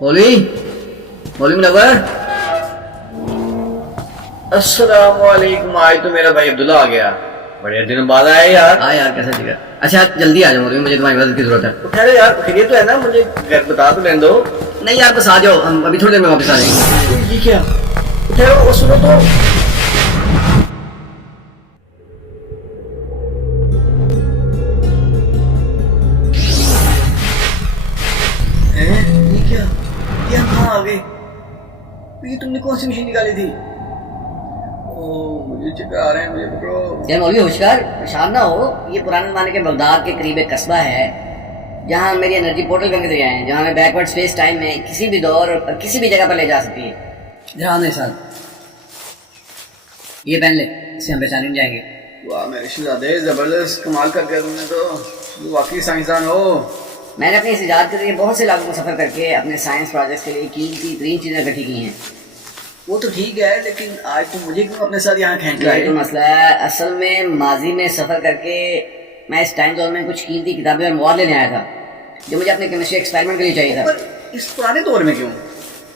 मौलवी मौलवी मुनव्वर, अस्सलाम वालेकुम। आज तो मेरा भाई अब्दुल्ला आ गया, बड़े दिनों बाद आया यार। हाँ यार, कैसा ठीक है। अच्छा जल्दी आ जाओ मौलवी, मुझे तुम्हारी मदद की जरूरत है। तो ठहरो यार, खैरियत तो है ना, मुझे घर बता तो लेने दो। नहीं यार बस आ जाओ, हम अभी थोड़ी देर में वापस आ जाएंगे। ये क्या, ठहरो और सुनो तो। ये क्या, ये हम कहाँ आ गए? ये तुमने कौन सी मशीन निकाली थी? ओह मुझे चक्कर आ रहे हैं, मुझे पकड़ो। यार मौलवी होशियार, परेशान ना हो। ये पुराने जमाने के बगदाद के करीब एक कस्बा है जहाँ मेरी एनर्जी पोर्टल करके दिया है, जहाँ हमें बैकवर्ड स्पेस टाइम में किसी भी दौर और किसी भी जगह पर ले जा सकती है। ध्यान है साहब, ये पहन ले, इससे हम पहचान नहीं जाएंगे। वाह मेरे शहजादे, जबरदस्त कमाल कर दिया तुमने तो, वाकई साइंसदान हो। मैंने अपनी इस इजाद के लिए बहुत से इलाकों को सफ़र करके अपने साइंस प्रोजेक्ट्स के लिए कीमती तरीन चीज़ें इकट्ठी की हैं। वो तो ठीक है, लेकिन आज तो मुझे क्यों अपने साथ यहाँ खींच लाए? तो मसला है, असल में माजी में सफ़र करके मैं इस टाइम जोन में कुछ कीमती किताबें और मवाद लेने आया था जो मुझे अपने केमिस्ट्री एक्सपेरिमेंट के लिए चाहिए था। पर इस पुराने दौर में क्यों?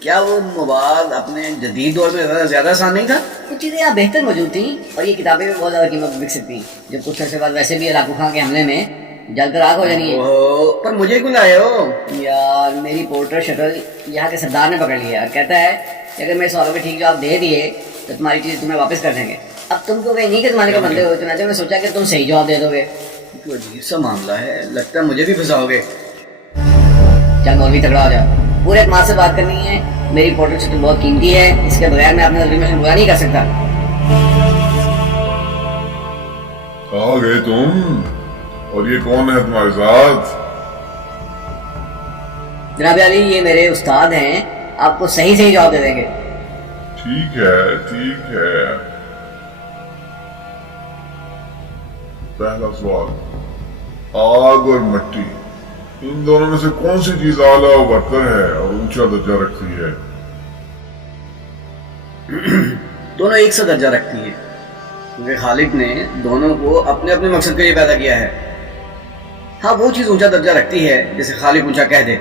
क्या वो मवाद अपने जदीद दौर में ज़्यादा आसान नहीं था? कुछ चीज़ें यहाँ बेहतर मौजूद थी और ये किताबें भी बहुत ज़्यादा कीमत बिक सकती हैं, जब कुछ अर्से बाद वैसे भी लाकू खां के हमले में जलकर आग हो जानी है। पर मुझे क्यों लाए हो? यार मेरी पोर्टर शक्ल यहाँ के सरदार ने पकड़ लिया और कहता है कि अगर मेरे सवालों के ठीक जवाब दे दिए तो तुम्हारी चीज़ तुम्हें वापस कर देंगे। अब तुम क्योंकि इन्हीं के ज़माने के बंदे हो, चुनाचे मैंने सोचा कि तुम सही जवाब दे दोगे। तो अजीब सा मामला है, लगता है मुझे भी फंसाओगे। चल मौलवी तगड़ा हो जाओ, पूरे एतमाद से बात करनी है। मेरी पोर्टर शक्ल बहुत कीमती है, इसके बगैर मैं अपने नजरिए में पूरा नहीं कर सकता। आ गए तुम, और ये कौन है तुम्हारे साथ? जनाब अली, ये मेरे उस्ताद हैं, आपको सही सही जवाब दे देंगे। ठीक है ठीक है। पहला सवाल, आग और मिट्टी, इन दोनों में से कौन सी चीज आला और बरतर है और ऊंचा दर्जा रखती है? दोनों एक सा दर्जा रखती है, क्योंकि खालिक ने दोनों को अपने अपने मकसद के लिए पैदा किया है। हाँ वो चीज ऊंचा दर्जा रखती है जिसे खालिक ऊंचा कह दे।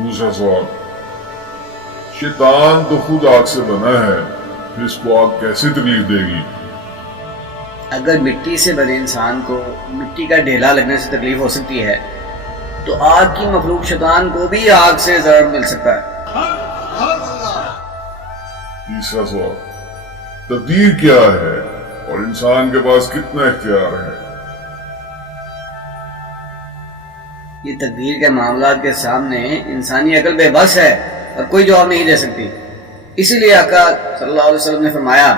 दूसरा सवाल, शैतान तो खुद आग से बना है, फिर इसको आग कैसे तकलीफ देगी? अगर मिट्टी से बने इंसान को मिट्टी का ढेला लगने से तकलीफ हो सकती है, तो आग की मखलूक शैतान को भी आग से ज़रर मिल सकता है। तीसरा सवाल, तकदीर क्या है और इंसान के पास कितना इख्तियार है? ये तकदीर के मामला के सामने इंसानी अकल बेबस है और कोई जवाब नहीं दे सकती। इसीलिए आका सल्लल्लाहु अलैहि वसल्लम ने फरमाया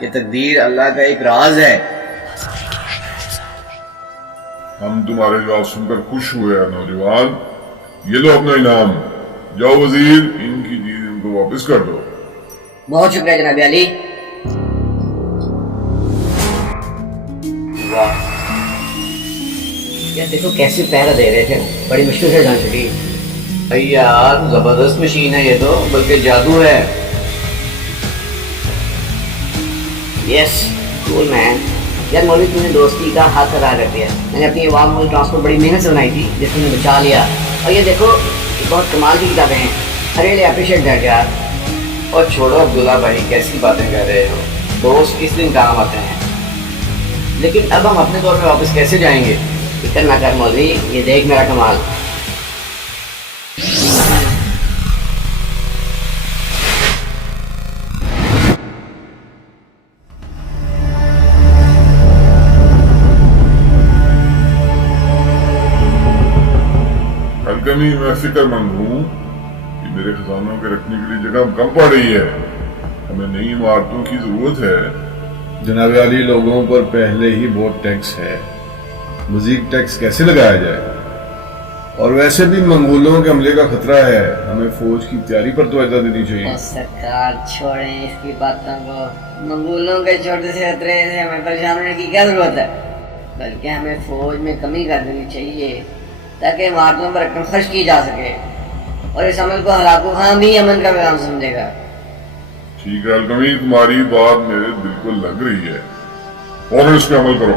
कि तकदीर अल्लाह का एक राज है। हम तुम्हारे जवाब सुनकर खुश हुए हैं नौजवान, ये लो अपना इनाम। जाओ वजीर, इनकी चीज इनको वापस कर दो। बहुत शुक्रिया जनाब अली। यार देखो कैसे पहरा दे रहे थे, बड़ी मुश्किल से जान छुटी। भाई यार जबरदस्त मशीन है ये तो, बल्कि जादू है। Yes cool man. यार मौलवी तुमने दोस्ती का हाथ अदा कर दिया। मैंने अपनी आवाम मोल ट्रांसपोर्ट बड़ी मेहनत से बनाई थी, जिसको तुमने बचा लिया। और ये देखो ये बहुत कमाल की किताबें हैं। अरे रियली अप्रिशिएट दैट यार। और छोड़ो अब्दुल्ला भाई, कैसी बातें कर रहे हो, दोस्त किस दिन काम आते हैं। लेकिन अब हम अपने दौर में वापस कैसे जाएंगे? फिक्र ना कर मौलवी, ये देख मेरा कमाल। अलकमी, मैं फिक्रमंद हूँ कि मेरे खजानों के रखने के लिए जगह कम पड़ रही है, हमें नई इमारतों की जरूरत है। जनाब अली, लोगों पर पहले ही बहुत टैक्स है, मजीद टैक्स कैसे लगाया जाए? और वैसे भी मंगोलों के हमले का खतरा है, हमें फौज की तैयारी पर तवज्जो देनी चाहिए। सरकार छोड़ें इसकी बातों को, मंगोलों के छोटे से खतरे से हमें परेशान होने की क्या जरूरत है? बल्कि हमें फौज में कमी कर देनी चाहिए ताकि इमारतों पर रकम खर्च की जा सके, और इस अमल को हलाकू खां भी अमन का पैगाम समझेगा। ठीक है अलकमी, तुम्हारी बात मेरे दिल को लग रही है, और इस पे अमल करो।